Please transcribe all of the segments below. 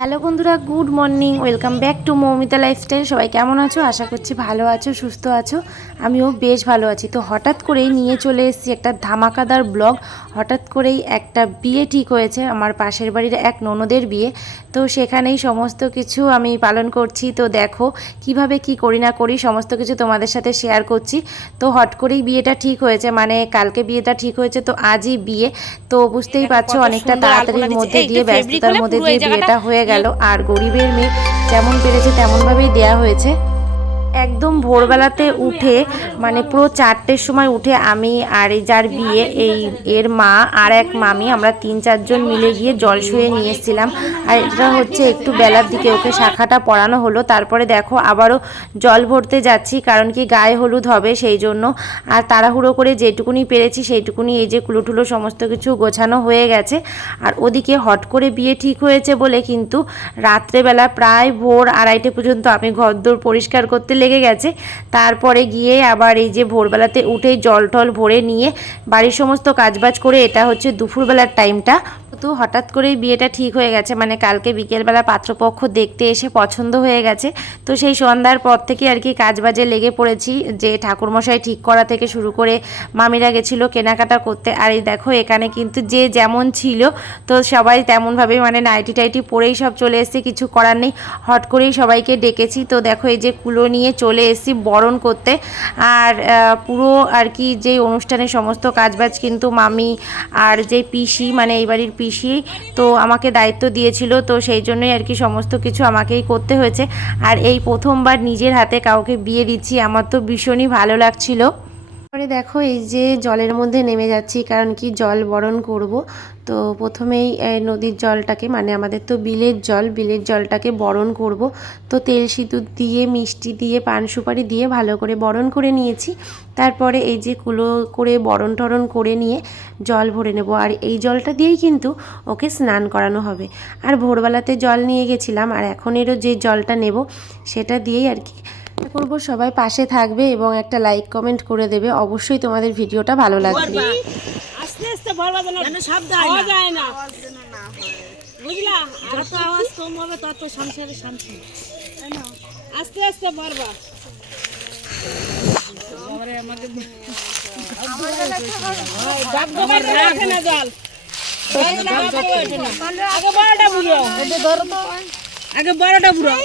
Hello বন্ধুরা, good morning. Welcome back to Moumita lifestyle. সবাই কেমন আছো? আশা করছি ভালো আছো, সুস্থ আছো। আমিও বেশ ভালো আছি। তো হঠাৎ করেই নিয়ে চলে এসেছি একটা ধামাকাদার ব্লগ। হঠাৎ করেই একটা বিয়ে ঠিক হয়েছে, আমার পাশের বাড়ির এক ননদের বিয়ে। তো সেখানেই সমস্ত কিছু আমি পালন করছি। তো দেখো কিভাবে কি করি না করি সমস্ত কিছু তোমাদের সাথে শেয়ার করছি। তো হট করেই বিয়েটা ঠিক হয়েছে, মানে কালকে বিয়েটা ঠিক হয়েছে, তো আজই বিয়ে। তো বুঝতেই পারছো অনেকটা তাড়াতাড়ির মধ্যে দিয়ে, ব্যস্ততার মধ্যে দিয়ে বিয়েটা হয়ে গেল। আর গরিবের মেয়ে যেমন পেরেছে তেমনভাবেই দেয়া হয়েছে। একদম ভোরবেলাতে উঠে, মানে পুরো 4টের সময় উঠে আমি আর এই যার বিয়ে এর মা আর এক মামি, আমরা 3-4 জন মিলে গিয়ে জল শুয়ে নিয়ে এসেছিলাম। আর এটা হচ্ছে একটু বেলার দিকে ওকে শাখাটা পরানো হলো। তারপরে দেখো আবারও জল ভরতে যাচ্ছি, কারণ কি গায়ে হলুদ হবে সেই জন্য। আর তাড়াহুড়ো করে যেটুকুনি পেরেছি সেইটুকুনি, এই যে কুলোটুলো সমস্ত কিছু গোছানো হয়ে গেছে। আর ওদিকে হট করে বিয়ে ঠিক হয়েছে বলে কিন্তু রাত্রেবেলা প্রায় ভোর 2:30 পর্যন্ত আমি ঘরদোর পরিষ্কার করতে লেগে গেছে। তারপরে গিয়ে আবার এই যে ভোরবেলাতে উঠেই জল টল ভরে নিয়ে বাড়ির সমস্ত কাজবাজ করে, এটা হচ্ছে দুপুরবেলার টাইমটা। তো হঠাৎ করেই বিয়েটা ঠিক হয়ে গেছে, মানে কালকে বিকেলবেলা পাত্রপক্ষ দেখতে এসে পছন্দ হয়ে গেছে। তো সেই সন্ধ্যার পর থেকে আর কি কাজবাজে লেগে পড়েছি, যে ঠাকুরমশাই ঠিক করা থেকে শুরু করে মামিরা গেছিলো কেনাকাটা করতে। আর এই দেখো এখানে কিন্তু যে যেমন ছিল তো সবাই তেমনভাবেই, মানে নাইটি টাইটি পরেই সব চলে এসেছে, কিছু করার নেই। হট করেই সবাইকে ডেকেছি। তো দেখো এই যে কুলো নিয়ে চলে এসেছি বরণ করতে। আর পুরো আর কি যে অনুষ্ঠানের সমস্ত কাজবাজ কিন্তু মামি আর যে পিসি, মানে এই বাড়ির পিসি, তো আমাকে দায়িত্ব দিয়েছিল। তো সেই জন্যই আর কি সমস্ত কিছু আমাকেই করতে হয়েছে। আর এই প্রথমবার নিজের হাতে কাউকে বিয়ে দিচ্ছি, আমার তো ভীষণই ভালো লাগছিল। পরে দেখো এই যে জলের মধ্যে নেমে যাচ্ছি, কারণ কি জল বরণ করব। তো প্রথমেই নদীর জলটাকে, মানে আমাদের তো বিলের জলটাকে বরণ করব। তো তেল সিঁদুর দিয়ে, মিষ্টি দিয়ে, পান সুপারি দিয়ে ভালো করে বরণ করে নিয়েছি। তারপরে এই যে কুলো করে বরণ টরণ করে নিয়ে জল ভরে নেব। আর এই জলটা দিয়েই কিন্তু ওকে স্নান করানো হবে। আর ভোরবেলাতে জল নিয়ে গেছিলাম, আর এখনেরও যে জলটা নেব সেটা দিয়েই আর কি করব। সবাই পাশে থাকবে এবং একটা লাইক কমেন্ট করে দেবে, অবশ্যই তোমাদের ভিডিওটা ভালো লাগবে। আস্তে আস্তে ভরবা যেন শব্দ হয় না, বুঝলা? যত আওয়াজ কম হবে তত সংসারে শান্তি। আস্তে আস্তে ভরবা। রাখে না জল, আগে বড়টা বুড়ো।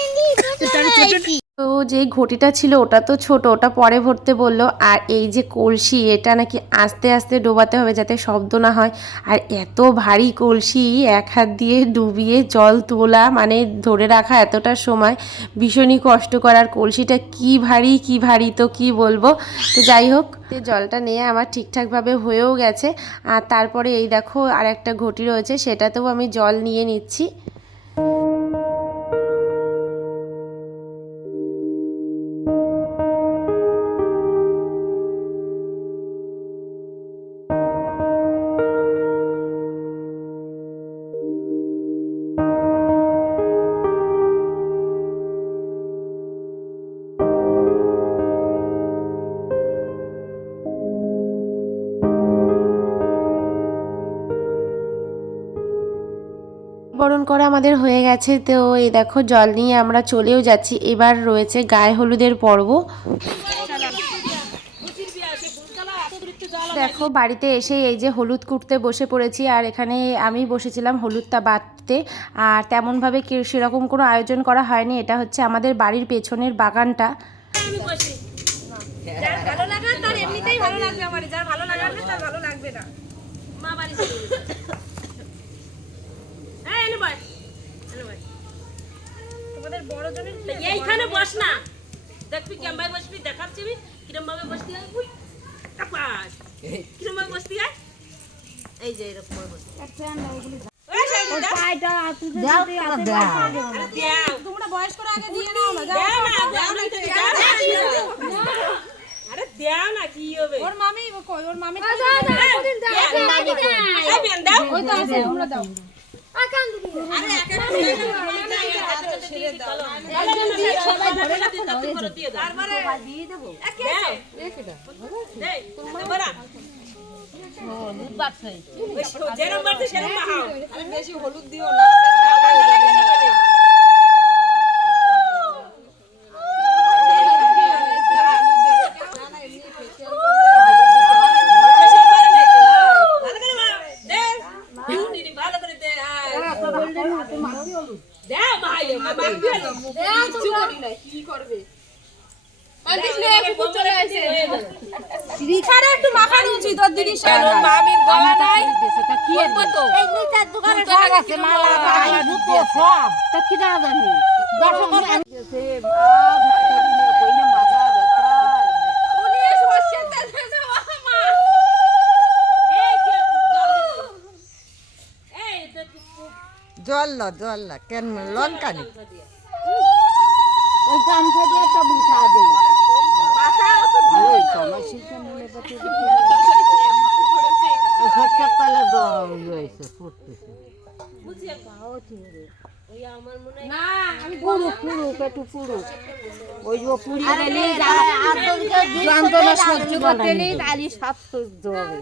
তো যে ঘটিটা ছিল ওটা তো ছোট, ওটা পরে ভরতে বললো। আর এই যে কলসি, এটা নাকি আস্তে আস্তে ডোবাতে হবে যাতে শব্দ না হয়। আর এত ভারী কলসি, এক হাত দিয়ে ডুবিয়ে জল তোলা, মানে ধরে রাখা এতটা সময় ভীষণই কষ্টকর। আর কলসিটা কি ভারী তো কি বলবো। তো যাই হোক, জলটা নিয়ে আমার ঠিকঠাকভাবে হয়েও গেছে। আর তারপরে এই দেখো আর একটা ঘটি রয়েছে, সেটাতেও আমি জল নিয়ে নিচ্ছি। বরণ করা আমাদের হয়ে গেছে। তো এই দেখো জল নিয়ে আমরা চলেও যাচ্ছি। এবার রয়েছে গায়ে হলুদের পর্ব। দেখো বাড়িতে এসে এই যে হলুদ কুটতে বসে পড়েছি। আর এখানে আমি বসেছিলাম হলুদটা বাটতে। আর তেমনভাবে সেরকম কোনো আয়োজন করা হয়নি। এটা হচ্ছে আমাদের বাড়ির পেছনের বাগানটা। এইখানে বস না, দেখবি কেমন বসবি, দেখাচ্ছি কিরম ভাবে বসতে হয়, কিরম ভাবে বসতে হয়। এই যে এরকম বসতে তোমরা বয়স করে আগে দিয়ে নাও না, আরে দেও না, কি হবে? ওর মামি কই? ওর মামি তোমরা দাও। বেশি হলুদ দিও না। দাও ভাই কি করবে রিখারে একটু মাখানো উচিত ওর দিদি মামির গলা নাই কি করব তো এই নিচের দোকানে সব আছে মালা পাড়া দুটো সব তা কি জানা জানি দর্শকের আছে কইলে মাজা ব্যথা পুলিশ বসেতে মা জল না কেন লঙ্কা নি ওই গামছা দিয়ে একটা বুঝা দে ওই সময় শিখে নিলে পথে ওই সকালে রয়েছে ফুটতেছে বুঝিয়ে পাও থিরে ওই আমার মনে না আমি পুরো একটু পুরো ওই যে পুরি রে যন্ত্রণা সহ্য করতে নেই তালি সব সহ্য হবে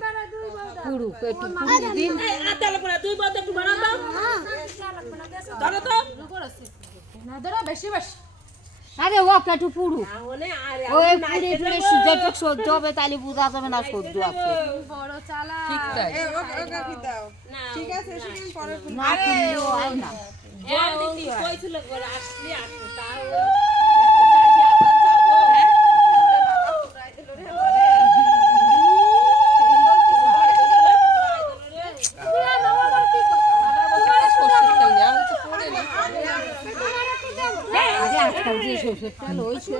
পুরো একটু পুরো দিন আদালে পড়া দুই বদ একটু বানা দাও ধরো তো না ধরো বেশি আরে ও একটু পুরো ওই পুরি পুরি যত সহ্য হবে তালি বুঝা যাবে না সহ্য আছে বড় চালা ঠিক তাই ঠিক আছে সেদিন পরে না পুরিও আই না দিদি কইছিল করে আসলি আসো তাও আজকাল যে শ্বশুর তেল হইছে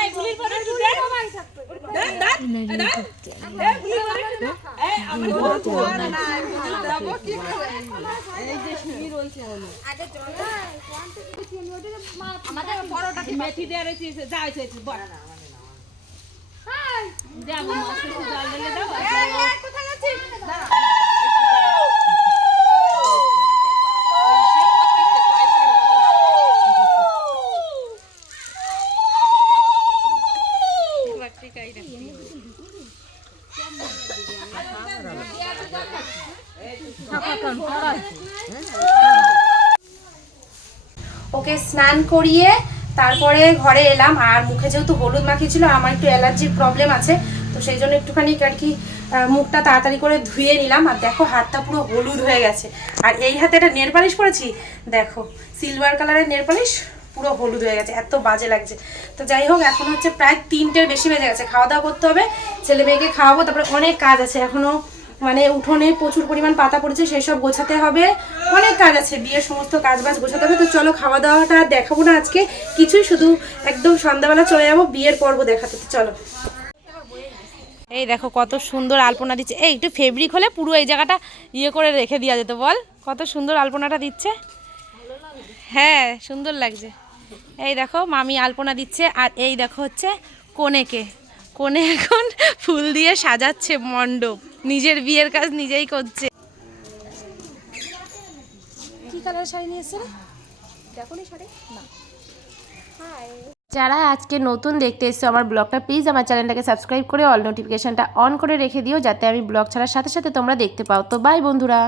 এই গুলির পরে একটু দে দাঁত এই গুলির পরে এই আমি বলতো না দেবো কি করে এই যে শিবির হইছে হলো আগে জল আমাদের বড়টা মেথি দেয়া রইছে যা হইছে বড় না হাই দেবো মাছ জল দিলে দাও এই কোথায় যাচ্ছিস দাঁড়া ওকে স্নান করিয়ে তারপরে ঘরে এলাম। আর মুখে যেহেতু হলুদ মাখিয়েছিল, আমার একটু অ্যালার্জির প্রবলেম আছে, তো সেই জন্য একটুখানি আর কি মুখটা তাড়াতাড়ি করে ধুয়ে নিলাম। আর দেখো হাতটা পুরো হলুদ হয়ে গেছে। আর এই হাতে একটা নেল পালিশ পরেছি, দেখো সিলভার কালারের নেল পালিশ পুরো হলুদ হয়ে গেছে, এত বাজে লাগছে। তো যাই হোক, এখন হচ্ছে প্রায় 3টের বেশি বেজে গেছে, খাওয়া দাওয়া করতে হবে, ছেলে মেয়েকে খাওয়াবো, তারপরে অনেক কাজ আছে এখনো, মানে উঠোনে প্রচুর পরিমাণ পাতা পড়েছে, সেই সব গোছাতে হবে, অনেক কাজ আছে, বিয়ের সমস্ত কাজ বাজ গোছাতে হবে। তো চলো খাওয়া দাওয়াটা দেখাবো না আজকে কিছুই, শুধু একদম সন্ধ্যাবেলা চলে যাবো বিয়ের পর্ব দেখাতে। তো চলো। এই দেখো কত সুন্দর আলপনা দিচ্ছে। এই একটু ফেব্রিক হলে পুরো এই জায়গাটা ইয়ে করে রেখে দেওয়া যেত, বল কত সুন্দর আলপনাটা দিচ্ছে। হ্যাঁ সুন্দর লাগছে। এই দেখো মামি আলপনা দিচ্ছে, আর এই দেখো হচ্ছে কোণে এখন ফুল দিয়ে সাজাচ্ছে মণ্ডপ, নিজের বিয়ের কাজ নিজেই করছে। কি কালার শাড়ি নিয়ে এসেছে? দেখো নি শাড়ি না। যারা আজকে নতুন দেখতে এসছো আমার ব্লগটা, প্লিজ আমার চ্যানেলটাকে সাবস্ক্রাইব করে অল নোটিফিকেশনটা অন করে রেখে দিও, যাতে আমি ব্লগ ছাড়ার সাথে সাথে তোমরা দেখতে পাও। তো বাই বন্ধুরা।